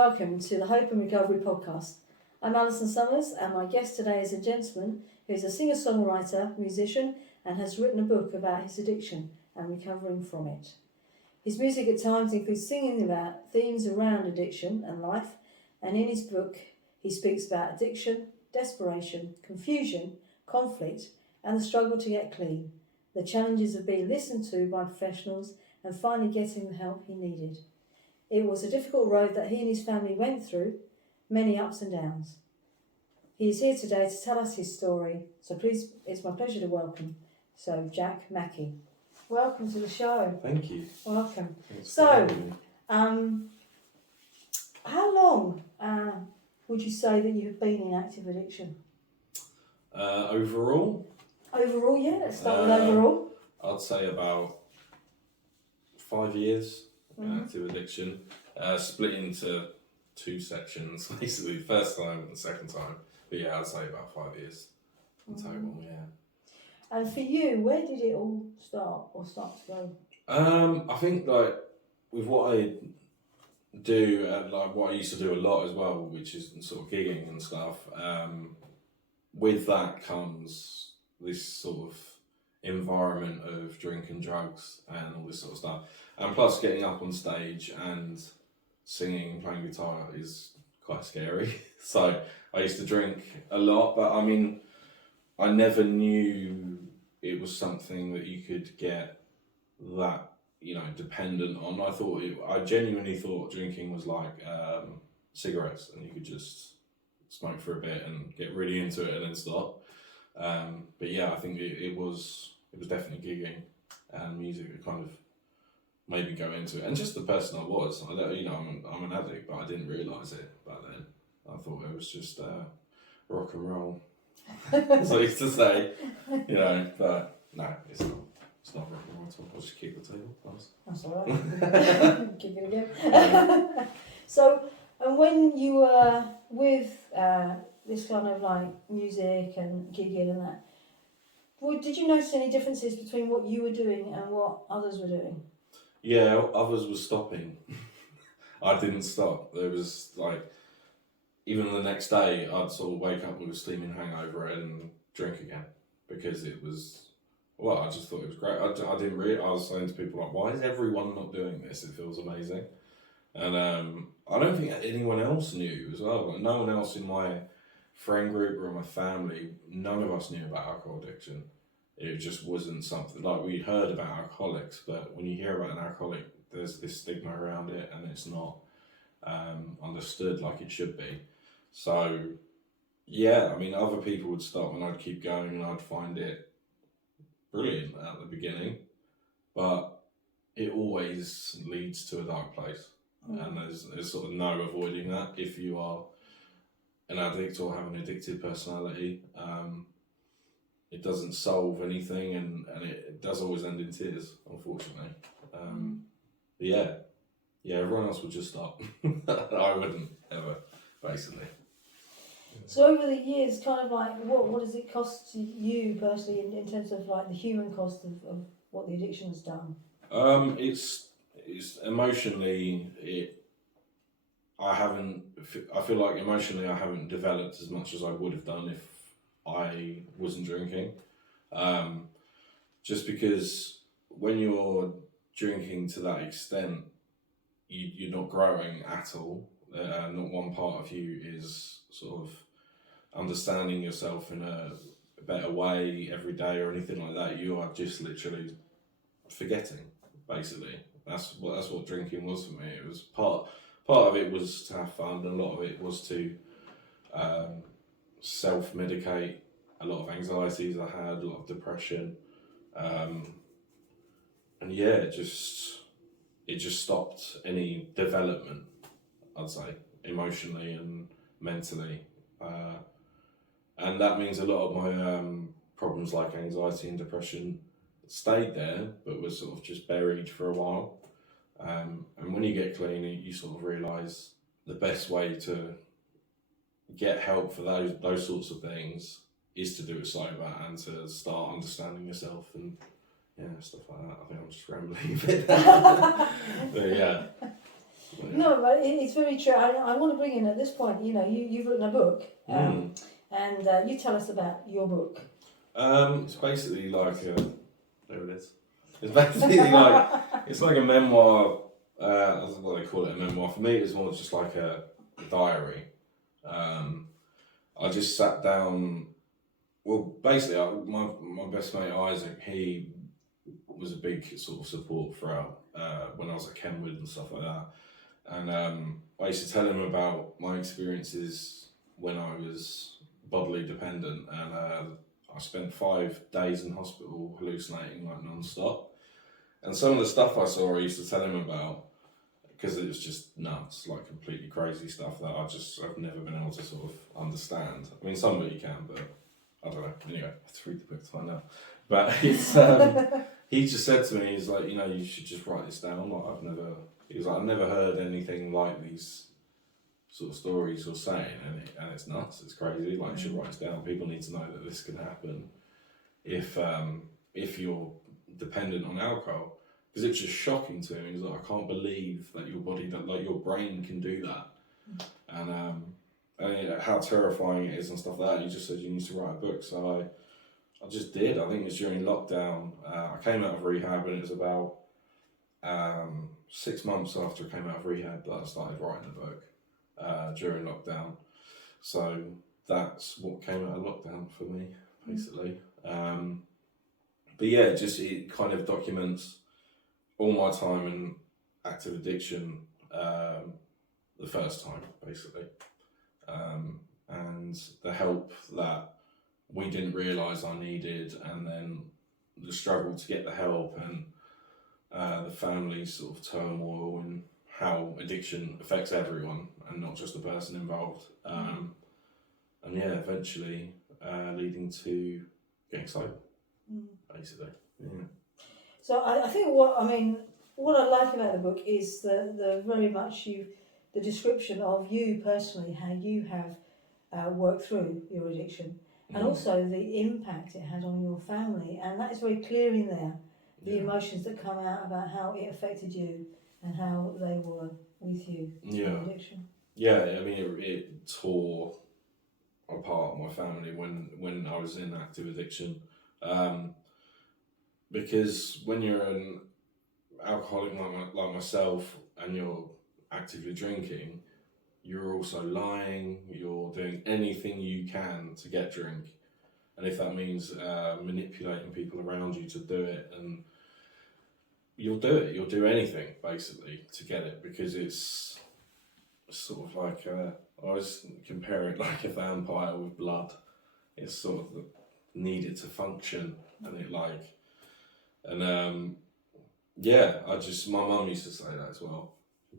welcome to the Hope and Recovery podcast. I'm Alison Summers, and my guest today is a gentleman who is a singer-songwriter, musician, and has written a book about his addiction and recovering from it. His music at times includes singing about themes around addiction and life, and in his book he speaks about addiction, desperation, confusion, conflict, and the struggle to get clean, the challenges of being listened to by professionals, and finally getting the help he needed. It was a difficult road that he and his family went through, many ups and downs. He is here today to tell us his story, so please, it's my pleasure to welcome Jack Mackey. Welcome to the show. Thank you. Welcome. Thanks So, how long would you say that you have been in active addiction? Overall? Overall, yeah, let's start with overall. I'd say about 5 years in active addiction, split into two sections, basically, first time and second time. But yeah, I'd say about 5 years in total, yeah. And for you, where did it all start to go? I think like with what I do, like what I used to do a lot as well, which is sort of gigging and stuff, with that comes this sort of environment of drinking, drugs and all this sort of stuff. And plus getting up on stage and singing and playing guitar is quite scary. So I used to drink a lot, but I mean, I never knew it was something that you could get that, dependent on. I genuinely thought drinking was like cigarettes, and you could just smoke for a bit and get really into it and then stop. But yeah, I think it was definitely gigging and music that kind of made me go into it, and just the person I was. I'm an addict, but I didn't realise it back then. I thought it was just rock and roll. That's what I used to say, but no, it's not. It's not rock and roll at all. I'll just keep the table. That's all right. Give it again. So, and when you were with this kind of like music and gigging and that, did you notice any differences between what you were doing and what others were doing? Yeah, others were stopping. I didn't stop. There was like, even the next day, I'd sort of wake up with a steaming hangover and drink again, because it was, I just thought it was great. I didn't really, I was saying to people like, why is everyone not doing this? It feels amazing. And I don't think anyone else knew as well. Like, no one else in my friend group or in my family, none of us knew about alcohol addiction. It just wasn't something, like we heard about alcoholics, but when you hear about an alcoholic, there's this stigma around it, and it's not understood like it should be. So yeah, I mean, other people would stop and I'd keep going, and I'd find it brilliant at the beginning, but it always leads to a dark place. And there's sort of no avoiding that if you are an addict or have an addictive personality. It doesn't solve anything, and it does always end in tears, unfortunately. But yeah, everyone else would just stop. I wouldn't ever, basically. So over the years, kind of like, what does it cost you personally in terms of like the human cost of what the addiction has done? It's emotionally, I feel like emotionally I haven't developed as much as I would have done if I wasn't drinking. Just because when you're drinking to that extent, you're not growing at all. Not one part of you is sort of understanding yourself in a better way every day or anything like that. You are just literally forgetting, basically. That's what drinking was for me. It was part of it was to have fun, and a lot of it was to self-medicate a lot of anxieties I had, a lot of depression, and yeah, it just stopped any development, I'd say, emotionally and mentally, and that means a lot of my problems like anxiety and depression stayed there, but was sort of just buried for a while. And when you get clean, you sort of realise the best way to get help for those sorts of things is to do it sober and to start understanding yourself and stuff like that. I think I'm just rambling a bit. But yeah. Yeah. No, but it's very true. I want to bring in at this point, you've written a book, and you tell us about your book. It's basically like there it is. It's basically it's like a memoir. That's what they call it, a memoir. For me, it's more just like a diary. I just sat down. Well, basically, my best mate Isaac, he was a big sort of support throughout when I was at Kenward and stuff like that. And I used to tell him about my experiences when I was bodily dependent, and I spent 5 days in hospital hallucinating like non-stop. And some of the stuff I saw, I used to tell him about, because it was just nuts, like completely crazy stuff that I've never been able to sort of understand. I mean, some of it you can, but I don't know. Anyway, I have to read the book to find out. But it's he just said to me, he's like, you should just write this down. Like I've never heard anything like these sort of stories you're saying, and it's nuts. It's crazy. Like, you should write this down. People need to know that this can happen if you're dependent on alcohol. Because it's just shocking to me. He's like, I can't believe that your body, that like your brain can do that, and how terrifying it is and stuff like that. He just said you need to write a book, so I just did. I think it was during lockdown. I came out of rehab, and it was about 6 months after I came out of rehab that I started writing the book during lockdown. So that's what came out of lockdown for me, basically. But yeah, it kind of documents all my time in active addiction, the first time, basically. And the help that we didn't realise I needed, and then the struggle to get the help, and the family sort of turmoil, and how addiction affects everyone and not just the person involved. And yeah, eventually leading to getting sober, basically. Yeah. So I think what I like about the book is the very much the description of you personally, how you have worked through your addiction, and also the impact it had on your family, and that is very clear in there. The emotions that come out about how it affected you and how they were with you in addiction. Yeah, I mean, it tore apart my family when I was in active addiction. Because when you're an alcoholic like myself and you're actively drinking, you're also lying, you're doing anything you can to get drink. And if that means manipulating people around you to do it, and you'll do anything basically to get it, because it's sort of like, I was comparing it like a vampire with blood. It's sort of needed to function, and my mum used to say that as well.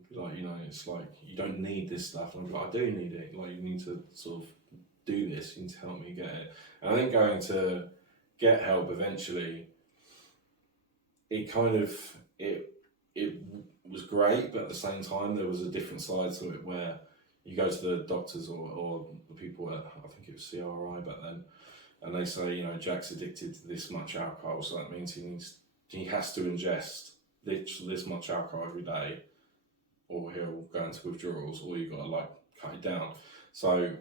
Like, it's like, you don't need this stuff. And I'm like, I do need it. Like, you need to sort of do this. You need to help me get it. And I think going to get help eventually, it was great, but at the same time, there was a different side to it where you go to the doctors or the people at, I think it was CRI back then, and they say, Jack's addicted to this much alcohol, so that means he has to ingest this much alcohol every day, or he'll go into withdrawals, or you've got to cut it down. So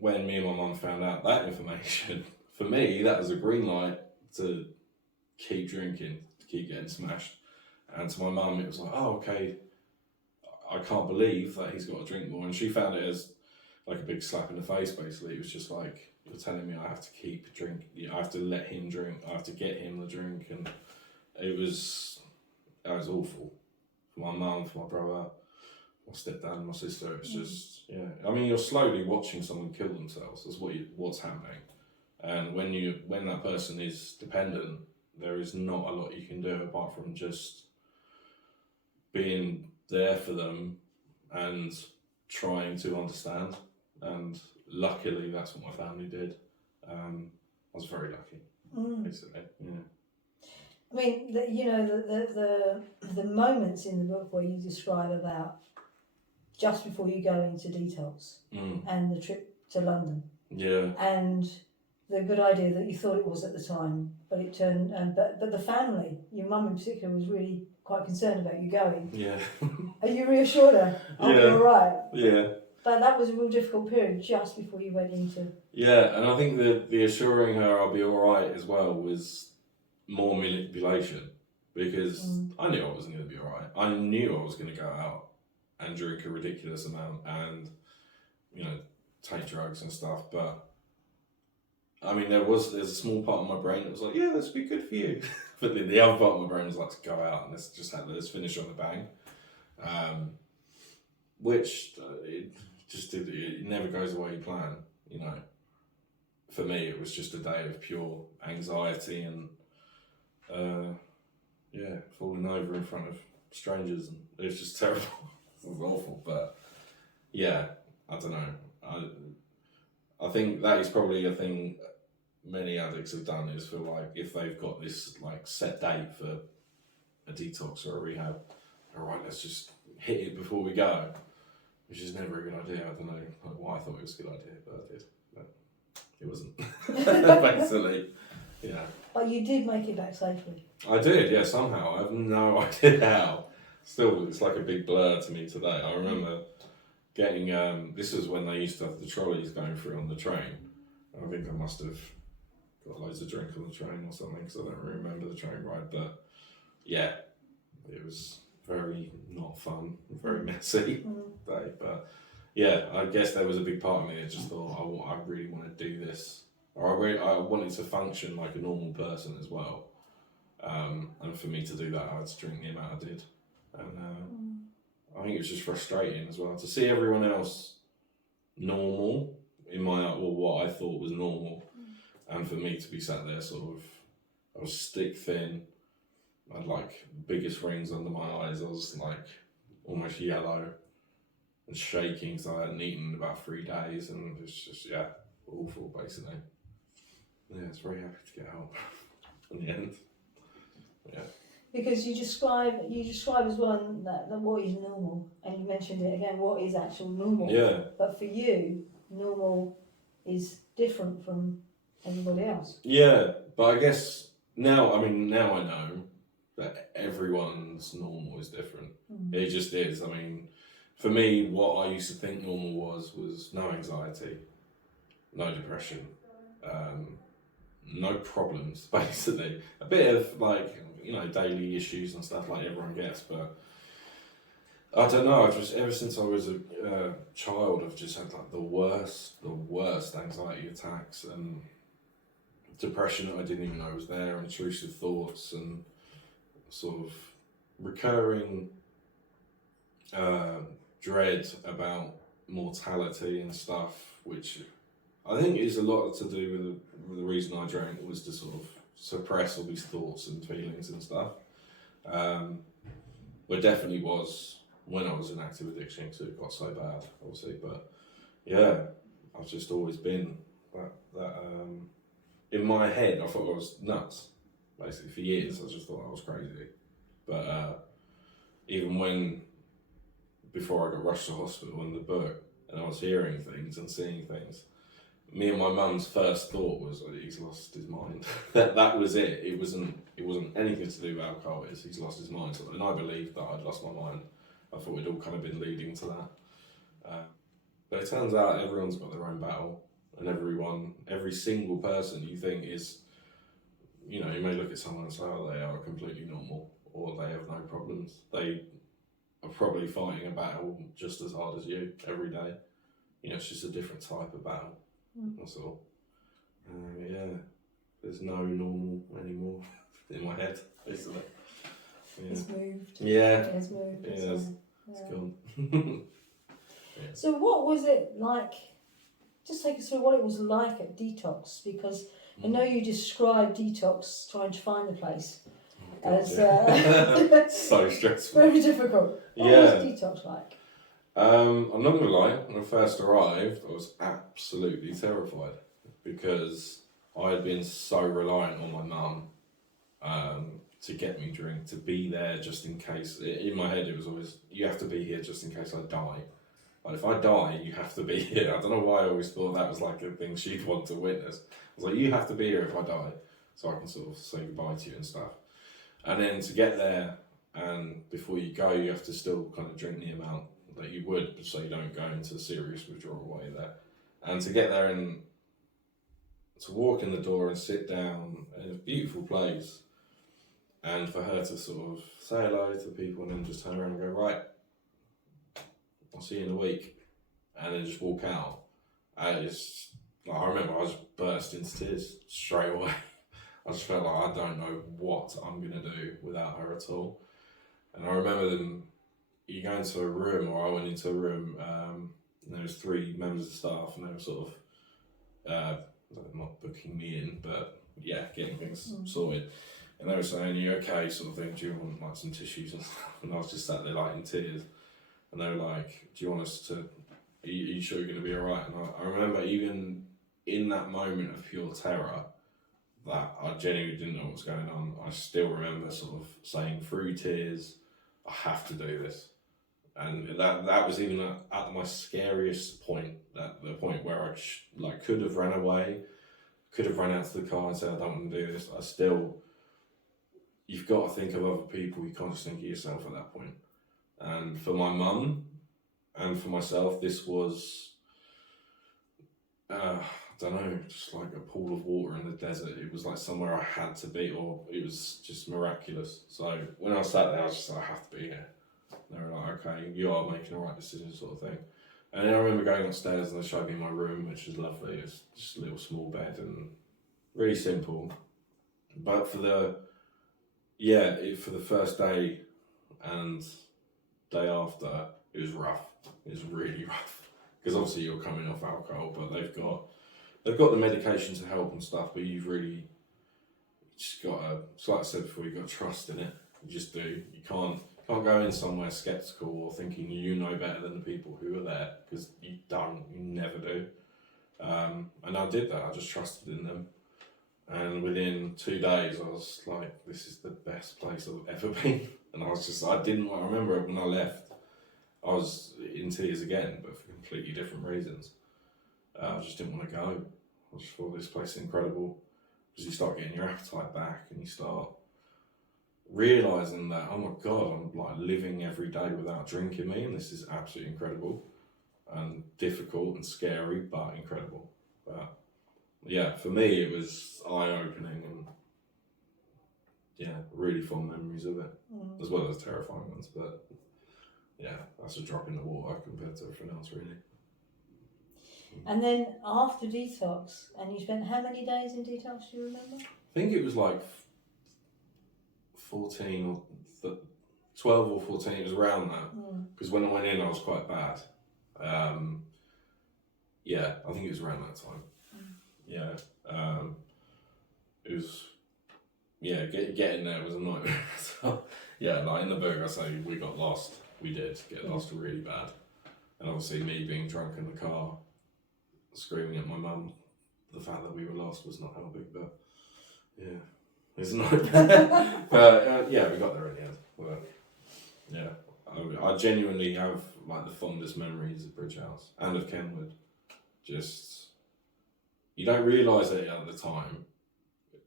when me and my mum found out that information, for me that was a green light to keep drinking, to keep getting smashed. And to my mum, it was like, oh, okay, I can't believe that he's got to drink more. And she found it as like a big slap in the face, basically. It was just like, you're telling me I have to keep drinking, I have to let him drink, I have to get him the drink. And it was awful. For my mum, for my brother, my stepdad, my sister, it's just, I mean, you're slowly watching someone kill themselves. That's what's happening. And when that person is dependent, there is not a lot you can do apart from just being there for them and trying to understand. And luckily, that's what my family did. I was very lucky, basically. Yeah. I mean, the moments in the book where you describe about just before you go into detox and the trip to London. Yeah. And the good idea that you thought it was at the time, but it turned. But the family, your mum in particular, was really quite concerned about you going. Yeah. Are you reassured her? I'll be Yeah. all right. Yeah. But that was a real difficult period just before you went into. Yeah, and I think the assuring her I'll be all right as well was more manipulation, because I knew I wasn't going to be all right. I knew I was going to go out and drink a ridiculous amount and, you know, take drugs and stuff. But I mean, there's a small part of my brain that was like, yeah, this would be good for you. But the other part of my brain was like, to go out and let's finish on a bang. Which it never goes the way you plan, you know. For me, it was just a day of pure anxiety and, falling over in front of strangers, and it was just terrible. It was awful, but yeah, I don't know. I think that is probably a thing many addicts have done, is feel like if they've got this like set date for a detox or a rehab, all right, let's just hit it before we go, which is never a good idea. I don't know why I thought it was a good idea, but I did. But it wasn't. Basically, yeah. But you did make it back safely. I did, yeah, somehow. I have no idea how. Still, it's like a big blur to me today. I remember getting, this was when they used to have the trolleys going through on the train. I think I must have got loads of drink on the train or something, because I don't really remember the train ride. But yeah, it was very not fun, very messy day. But yeah, I guess there was a big part of me that just thought, I really want to do this. Or I wanted to function like a normal person as well. And for me to do that, I had to drink the amount I did. And I think it was just frustrating as well to see everyone else normal in what I thought was normal, and for me to be sat there sort of, I was stick thin, I had like biggest rings under my eyes, I was like almost yellow and shaking because I hadn't eaten in about 3 days, and it's just awful basically. Yeah, I was very happy to get out in the end. Yeah. Because you describe as well that what is normal, and you mentioned it again, what is actual normal. Yeah. But for you, normal is different from everybody else. Yeah, but I guess now I know that everyone's normal is different. It just is. I mean, for me, what I used to think normal was no anxiety, no depression, no problems, basically. A bit of like, you know, daily issues and stuff like everyone gets, but I don't know, I've just, ever since I was a child, I've just had like the worst anxiety attacks and depression that I didn't even know was there, intrusive thoughts and sort of recurring dread about mortality and stuff, which I think is a lot to do with the reason I drank, was to sort of suppress all these thoughts and feelings and stuff. But definitely was when I was in active addiction, because it got so bad, obviously. But yeah, I've just always been that in my head, I thought I was nuts. Basically, for years, I just thought I was crazy. But even before I got rushed to hospital in the book, and I was hearing things and seeing things, me and my mum's first thought was, oh, he's lost his mind. that was it. It wasn't anything to do with alcohol. He's lost his mind. And I believed that I'd lost my mind. I thought we'd all kind of been leading to that. But it turns out everyone's got their own battle, and every single person you think is, you know, you may look at someone and say, oh, they are completely normal, or they have no problems. They are probably fighting a battle just as hard as you every day. You know, it's just a different type of battle. That's all. Yeah, there's no normal anymore in my head, basically. Yeah. It's moved. Yeah. It's moved. Yeah, it's gone. Yeah. So what was it like? Just take us through what it was like at detox, because I know you described detox, trying to find the place, as so stressful. very difficult. What was detox like? I'm not gonna lie, when I first arrived, I was absolutely terrified, because I had been so reliant on my mum to get me drink, to be there just in case. In my head, it was always, you have to be here just in case I die. Like, if I die, you have to be here. I don't know why I always thought that was like a thing she'd want to witness. was like, you have to be here if I die, so I can sort of say goodbye to you and stuff. And then to get there, and before you go, you have to still kind of drink the amount that you would, so you don't go into serious withdrawal while you're there. And to get there and to walk in the door and sit down in a beautiful place, and for her to sort of say hello to people and then just turn around and go, right, I'll see you in a week, and then just walk out. I remember I just burst into tears straight away. I just felt like I don't know what I'm going to do without her at all. And I remember you go into a room, or I went into a room, and there was 3 members of staff, and they were sort of, not booking me in, but yeah, getting things sorted. And they were saying, you okay, sort of thing, do you want like some tissues and stuff? And I was just sat there like in tears. And they were like, do you want us to, are you sure you're going to be alright? And I remember even in that moment of pure terror, that I genuinely didn't know what was going on, I still remember sort of saying through tears, I have to do this. And that was even at my scariest point, at the point where I could have ran away, could have run out to the car and said, I don't want to do this. You've got to think of other people, you can't just think of yourself at that point. And for my mum and for myself, this was, I don't know, just like a pool of water in the desert. It was like somewhere I had to be, or it was just miraculous. So when I sat there, I was just like, I have to be here. And they were like, okay, you are making the right decision, sort of thing. And then I remember going upstairs and they showed me my room, which was lovely. It's just a little small bed and really simple. But for the first day and day after, it was rough. It was really rough. Because obviously you're coming off alcohol, but they've got the medication to help and stuff, but you've really just got to, it's like I said before, you've got to trust in it. You just do. You can't go in somewhere sceptical or thinking you know better than the people who are there, because you don't. You never do. And I did that. I just trusted in them. And within 2 days, I was like, this is the best place I've ever been. And I remember when I left, I was in tears again, but for completely different reasons. I just didn't want to go. I just thought this place is incredible. Because you start getting your appetite back and you start realising that, oh my God, I'm like living every day without drinking me, and this is absolutely incredible. And difficult and scary, but incredible. But yeah, for me it was eye-opening, and yeah, really fond memories of it, as well as terrifying ones. But yeah, that's a drop in the water compared to everything else, really. And then after detox, and you spent how many days in detox, do you remember? I think it was like 14 or 12 or 14, it was around that. Because when I went in, I was quite bad. Yeah, I think it was around that time. Yeah. It was, yeah, getting there was a nightmare. So, yeah, like in the book, I say we got lost. We did get lost really bad. And obviously me being drunk in the car, screaming at my mum, the fact that we were lost was not helping, but yeah, it's a nightmare. But yeah, we got there in the end. But yeah, I genuinely have like the fondest memories of Bridge House and of Kenward. Just, you don't realise it at the time.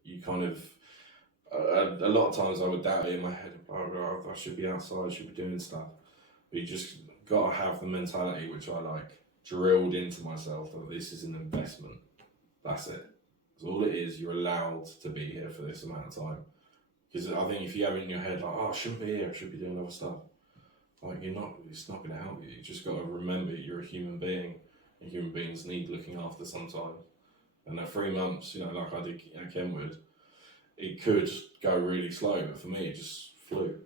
You kind of, a lot of times I would doubt it in my head, oh, I should be outside, I should be doing stuff. But you just got to have the mentality, which I like drilled into myself, that this is an investment. That's it. That's all it is. You're allowed to be here for this amount of time. Because I think if you have it in your head, like, oh, I shouldn't be here, I should be doing other stuff. Like, it's not going to help you. You just got to remember you're a human being, and human beings need looking after sometimes. And that 3 months, you know, like I did at Kenward, it could go really slow, but for me, it just flew.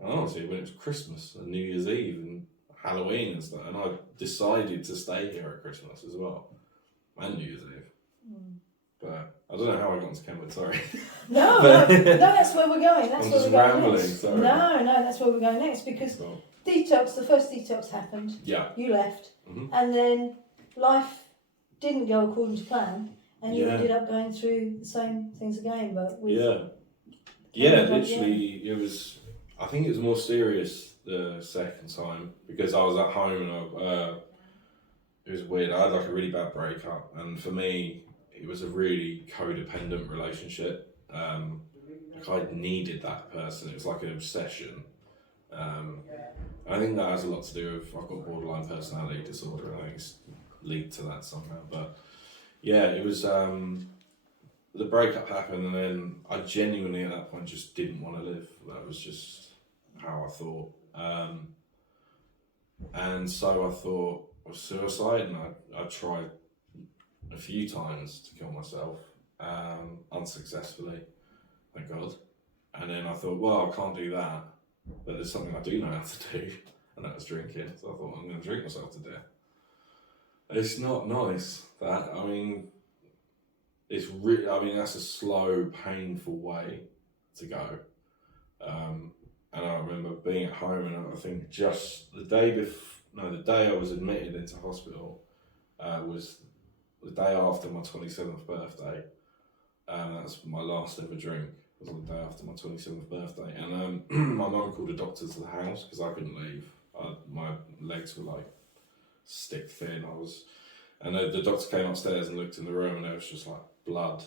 And honestly, when it was Christmas and New Year's Eve and Halloween and stuff, and I decided to stay here at Christmas as well, and New Year's Eve. But I don't know how I got into Kenward, sorry. No, that's where we're going. That's I'm where just we're going rambling, next. sorry. No, that's where we're going next, because detox, the first detox happened. Yeah. You left, and then life didn't go according to plan, and you ended up going through the same things again, but with literally, it was. I think it was more serious the second time, because I was at home and it was weird. I had like a really bad breakup, and for me, it was a really codependent relationship. Like I needed that person. It was like an obsession. I think that has a lot to do with I've got borderline personality disorder, and I think it's linked to that somehow. But yeah, it was the breakup happened, and then I genuinely at that point just didn't want to live. That was just how I thought. And so I thought of suicide, and I tried a few times to kill myself, unsuccessfully, thank God. And then I thought, well, I can't do that, but there's something I do know how to do, and that was drinking. So I thought, I'm going to drink myself to death. It's not nice, that. I mean, it's really, I mean, that's a slow, painful way to go. And I remember being at home, and I think just the day I was admitted into hospital was the day after my 27th birthday. That's my last ever drink. It was the day after my 27th birthday. And my mum called a doctor to the house because I couldn't leave. My legs were like stick thin. And the doctor came upstairs and looked in the room, and there was just like blood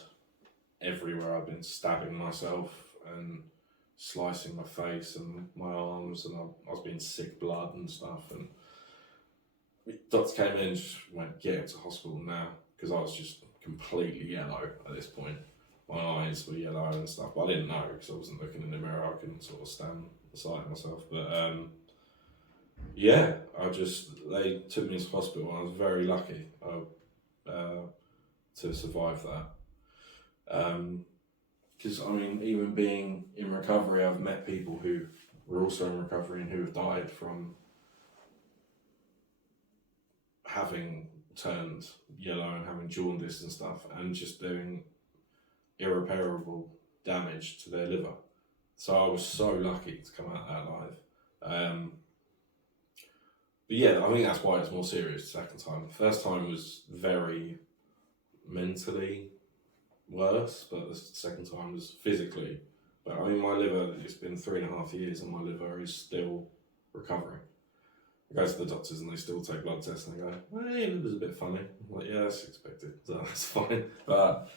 everywhere. I'd been stabbing myself and slicing my face and my arms, and I was being sick blood and stuff. And the doctor came in and just went, get him to hospital now, because I was just completely yellow at this point. My eyes were yellow and stuff, but I didn't know because I wasn't looking in the mirror. I couldn't sort of stand beside myself. But yeah, they took me to hospital, and I was very lucky to survive that. Because, I mean, even being in recovery, I've met people who were also in recovery and who have died from having turned yellow and having jaundice and stuff, and just doing irreparable damage to their liver. So I was so lucky to come out of that alive. But yeah, I think that's why it's more serious the second time. The first time was very mentally worse, but the second time was physically. But I mean, my liver, it's been 3.5 years and my liver is still recovering. I go to the doctors and they still take blood tests and they go, well, your liver's a bit funny. I'm like, yeah, that's expected, so that's fine. But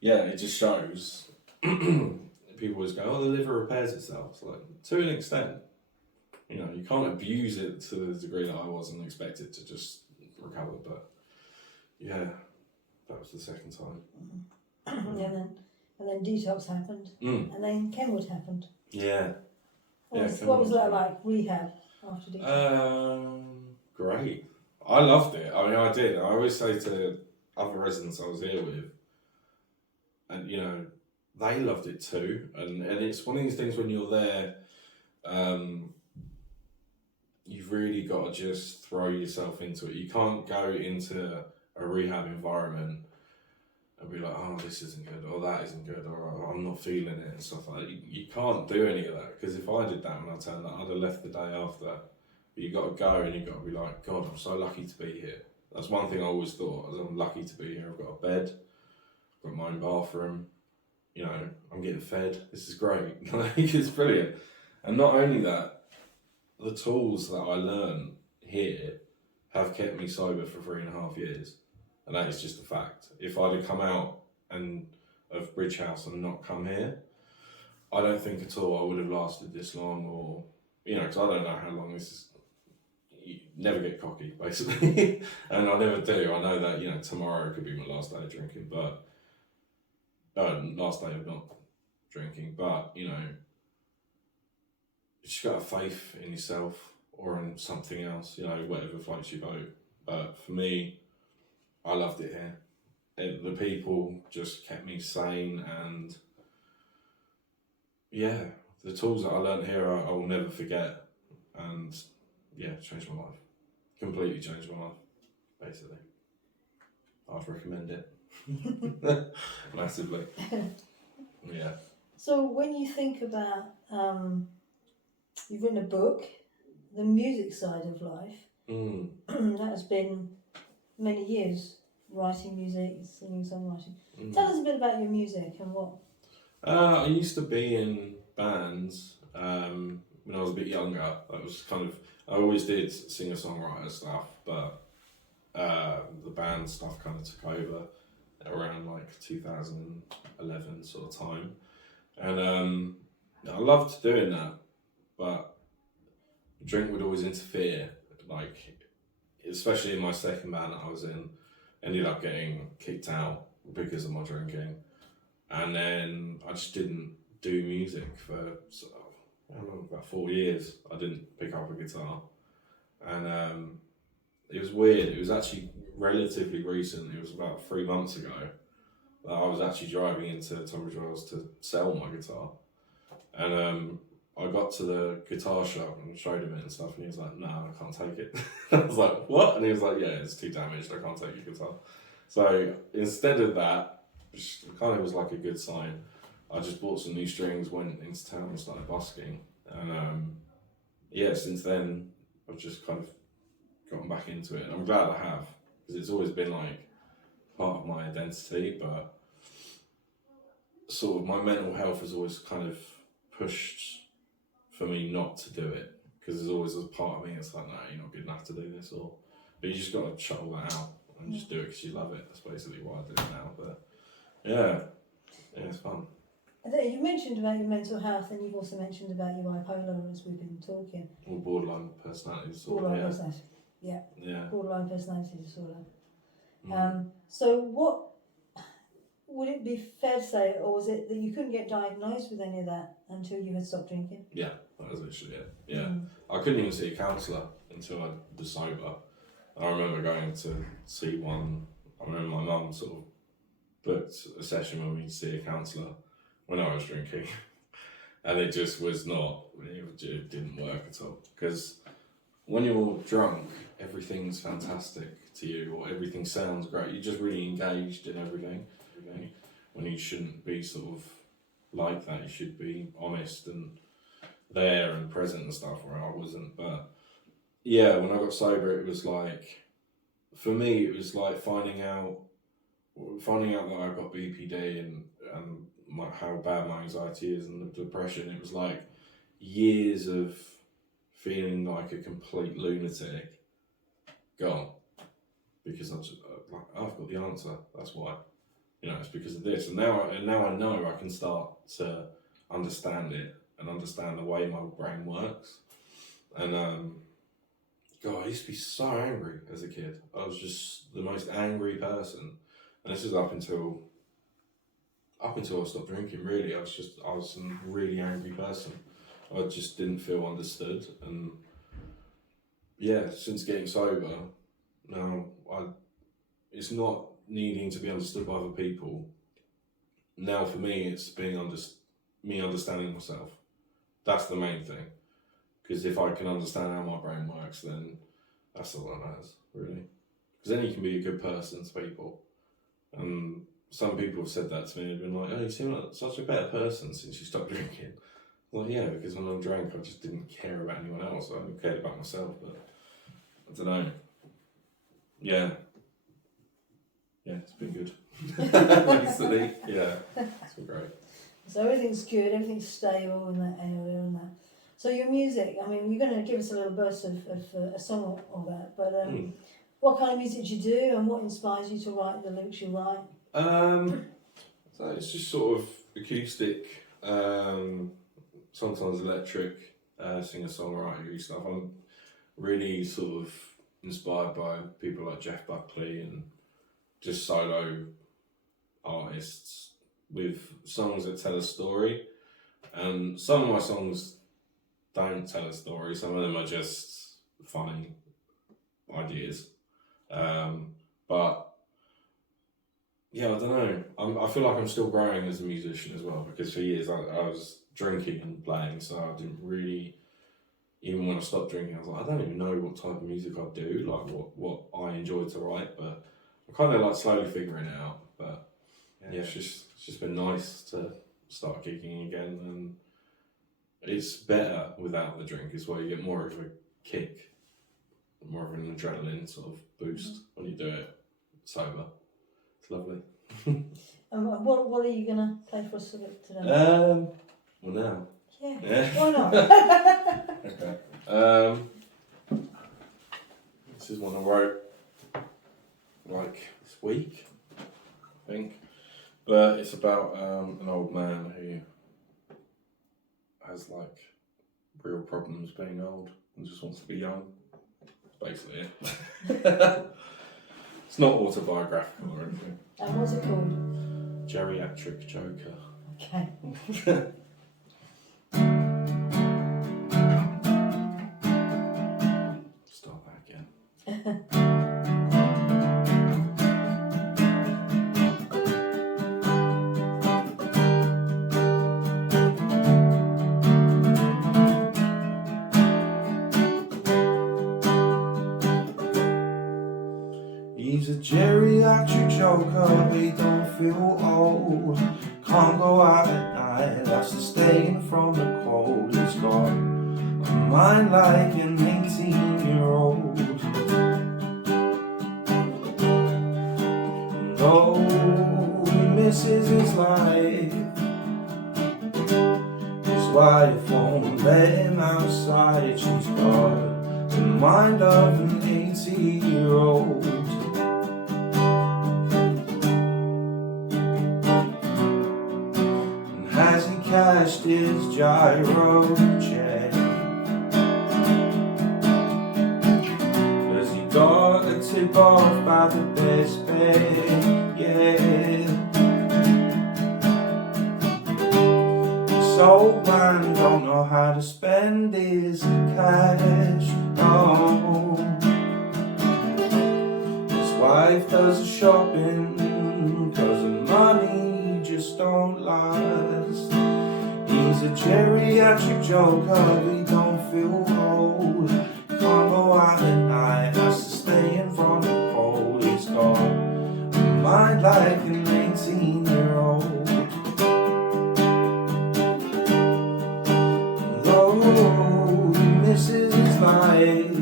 yeah, it just shows. People always go, oh, the liver repairs itself. It's like, to an extent. You know, you can't abuse it to the degree that I was and expect it to just recover. But yeah, that was the second time. And then detox happened, and then Kenward happened. Yeah. What was that like, rehab after detox? Great. I loved it. I mean, I did. I always say to other residents I was here with, and you know, they loved it too. And it's one of these things when you're there, you've really got to just throw yourself into it. You can't go into a rehab environment and be like, oh, this isn't good, or that isn't good, or I'm not feeling it, and stuff like that. You can't do any of that, because if I did that when I turned up, I'd have left the day after. But you got to go, and you've got to be like, God, I'm so lucky to be here. That's one thing I always thought, I'm lucky to be here. I've got a bed, I've got my own bathroom, you know, I'm getting fed. This is great. It's brilliant. And not only that, the tools that I learned here have kept me sober for 3.5 years. And that is just a fact. If I'd have come out of Bridge House and not come here, I don't think at all I would have lasted this long, or, you know, because I don't know how long this is. You never get cocky, basically. And I never do. I know that, you know, tomorrow could be my last day of drinking, but last day of not drinking, but, you know, you just got to have faith in yourself or in something else, you know, whatever floats your boat. But for me, I loved it here. The people just kept me sane, and yeah, the tools that I learned here I will never forget, and yeah, changed my life. Completely changed my life, basically. I'd recommend it. Massively. Yeah. So when you think about, you've written a book, the music side of life, that has been many years, writing music, singing, songwriting. Tell us a bit about your music and what. I used to be in bands when I was a bit younger. That was kind of, I always did singer-songwriter stuff, but the band stuff kind of took over. around like 2011 sort of time, and I loved doing that, but drink would always interfere. Like, especially in my second band that I was in, ended up getting kicked out because of my drinking, and then I just didn't do music for I don't know, about 4 years. I didn't pick up a guitar, and it was weird. It was actually relatively recent. It was about 3 months ago that I was actually driving into Tunbridge Wells to sell my guitar, and I got to the guitar shop and showed him it and stuff, and he was like, "No, I can't take it." I was like, "What?" And he was like, "Yeah, it's too damaged. I can't take your guitar." So instead of that, which kind of was like a good sign, I just bought some new strings, went into town and started busking, and yeah, since then I've just kind of gotten back into it, and I'm glad I have, because it's always been like part of my identity, but sort of my mental health has always kind of pushed for me not to do it, because there's always a part of me that's like, no, you're not good enough to do this, but you just got to shuttle that out and just do it because you love it. That's basically why I do it now. But yeah, it's fun. You mentioned about your mental health, and you've also mentioned about your bipolar as we've been talking. Or borderline personality disorder. Borderline personality. Yeah. Borderline personality disorder. So what would it be fair to say, or was it that you couldn't get diagnosed with any of that until you had stopped drinking? Yeah, that was literally it. Yeah, I couldn't even see a counsellor until I was sober. I remember going to see one. I remember my mum sort of booked a session when we'd see a counsellor when I was drinking, and it just was not. It didn't work at all, because when you're drunk, everything's fantastic to you, or everything sounds great. You're just really engaged in everything. When you shouldn't be sort of like that, you should be honest and there and present and stuff, where I wasn't. But yeah, when I got sober, it was like, for me, it was like finding out that I've got BPD and how bad my anxiety is and the depression. It was like years of feeling like a complete lunatic gone, because I've got the answer. That's why. It's because of this, and now I know I can start to understand it and understand the way my brain works. And God, I used to be so angry as a kid. I was just the most angry person, and this is up until I stopped drinking. Really, I was a really angry person. I just didn't feel understood, and yeah, since getting sober, now it's not needing to be understood by other people. Now for me, it's me understanding myself. That's the main thing. Because if I can understand how my brain works, then that's all that matters, really. Because then you can be a good person to people. And some people have said that to me. They've been like, "Oh, you seem like such a better person since you stopped drinking." Well, yeah, because when I drank, I just didn't care about anyone else. I only cared about myself. But I don't know. Yeah, it's been good. Recently, yeah, it's been great. So everything's good, everything's stable in that area and that. So your music, I mean, you're going to give us a little burst of a song of that, but what kind of music do you do, and what inspires you to write the lyrics you write? So it's just sort of acoustic, sometimes electric, singer-songwriter stuff. I'm really sort of inspired by people like Jeff Buckley and just solo artists with songs that tell a story. And some of my songs don't tell a story. Some of them are just funny ideas. But yeah, I don't know. I feel like I'm still growing as a musician as well, because for years I was drinking and playing, so I didn't really, even when I stopped drinking, I was like, I don't even know what type of music I do, like what I enjoy to write, but I'm kind of like slowly figuring it out. But yeah, it's just been nice to start gigging again, and it's better without the drink as well. You get more of a kick, more of an adrenaline sort of boost when you do it sober. It's lovely. What are you going to play for us today? Well, now. Yeah. Why not? Okay. This is one I wrote like this week, I think. But it's about an old man who has like real problems being old and just wants to be young. That's basically it. It's not autobiographical or anything. And what's it called? Geriatric Joker. Okay. Start that again. He's a geriatric joker, he don't feel old. Can't go out at night, has to stay in from the cold. He's got a mind like an 18-year-old. And though he misses his life, his wife won't let him outside. She's got the mind of an 80-year-old. Has he cashed his gyro check? Cause he got a tip off by the best bet, yeah. This old man don't know how to spend his cash, no. His wife does the shopping cause the money just don't last. He's a geriatric joker, he don't feel old. Can't go out at night, has to stay in from the cold. He's got a mind like an 18-year-old. Though he misses his life,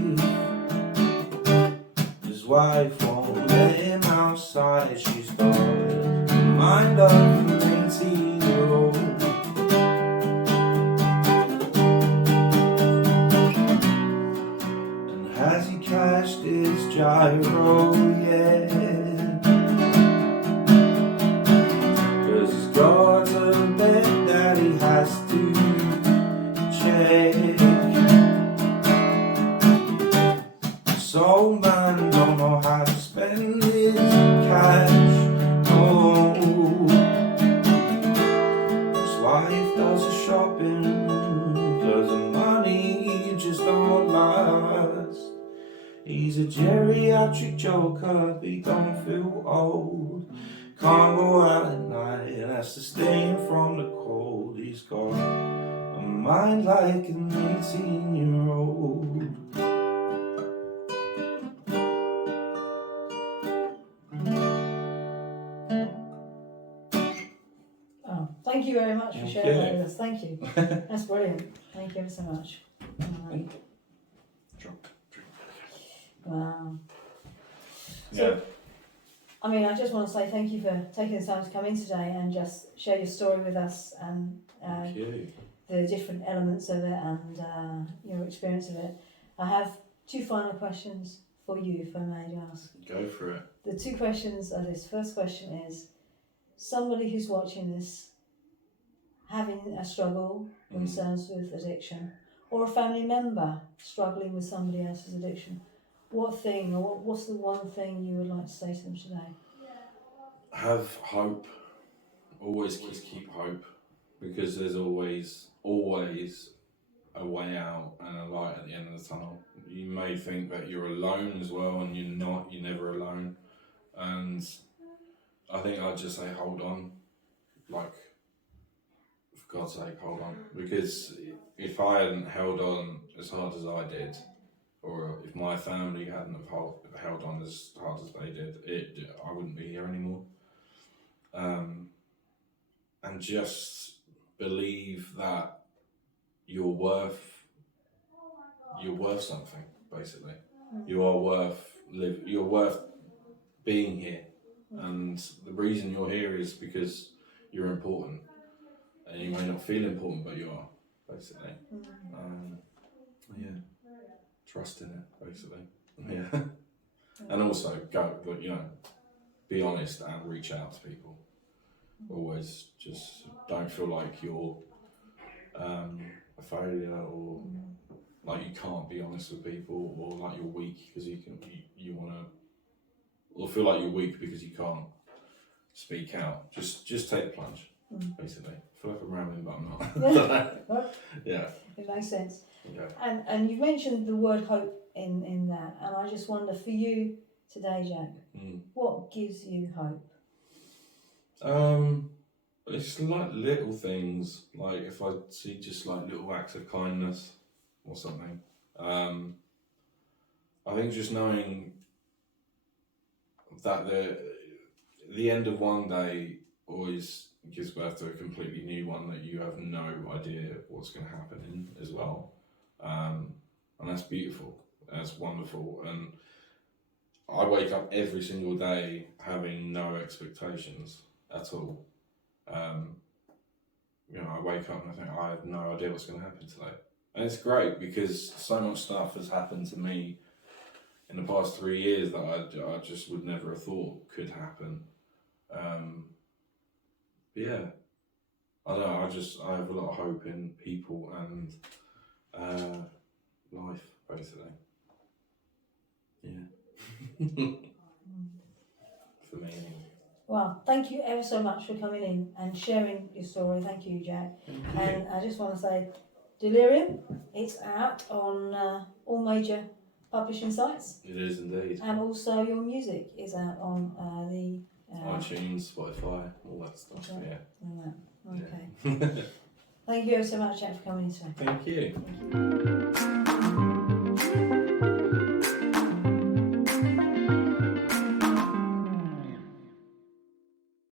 his wife won't let him outside. She's got the mind of an 18-year-old. And has he cashed his gyro yet? Cause he's got a bet that he has to check. This old man don't know how to spend his cash, no. His wife does the shopping cause the money just don't last. He's a geriatric joker, but he don't feel old. Can't go out at night, has to stay in from the cold. He's got a mind like an 18-year-old. Oh, thank you very much for Thank sharing you. that with us. Thank you. That's brilliant. Thank you ever so much. Wow. Yeah. I mean, I just want to say thank you for taking the time to come in today and just share your story with us and Thank you. the different elements of it and your experience of it. I have two final questions for you, if I may ask. Go for it. The two questions are this. First question is, somebody who's watching this having a struggle themselves with addiction, or a family member struggling with somebody else's addiction, what thing or what's the one thing you would like to say to them today? Have hope. Always keep hope, because there's always a way out and a light at the end of the tunnel. You may think that you're alone as well, and you're not. You're never alone. And I think I'd just say hold on. Like, for God's sake, hold on. Because if I hadn't held on as hard as I did, or if my family hadn't have held on as hard as they did, I wouldn't be here anymore. And just believe that you're worth something. Basically, you're worth being here, and the reason you're here is because you're important, and you may not feel important, but you are. Basically, yeah. Trust in it, basically. Yeah. And also go, but be honest and reach out to people. Always just don't feel like you're a failure or like you can't be honest with people or like you're weak because you want to, or feel like you're weak because you can't speak out. Just take the plunge, basically. I feel like I'm rambling, but I'm not. Yeah. It makes sense. Okay. And you've mentioned the word hope in that, and I just wonder for you today, Jack, what gives you hope? It's like little things, like if I see just like little acts of kindness or something. I think just knowing that the end of one day always gives birth to a completely new one that you have no idea what's going to happen in as well. And that's beautiful, that's wonderful. And I wake up every single day having no expectations at all. I wake up and I think I have no idea what's going to happen today. And it's great because so much stuff has happened to me in the past 3 years that I just would never have thought could happen. But yeah, I don't know, I have a lot of hope in people and life, basically. Yeah. For me. Well, thank you ever so much for coming in and sharing your story. Thank you, Jack. And I just want to say, Delirium, it's out on all major publishing sites. It is indeed. And also your music is out on the... iTunes, Spotify, all that stuff, okay. Yeah. Okay. Yeah. Thank you ever so much, Jack, for coming in today. Thank you.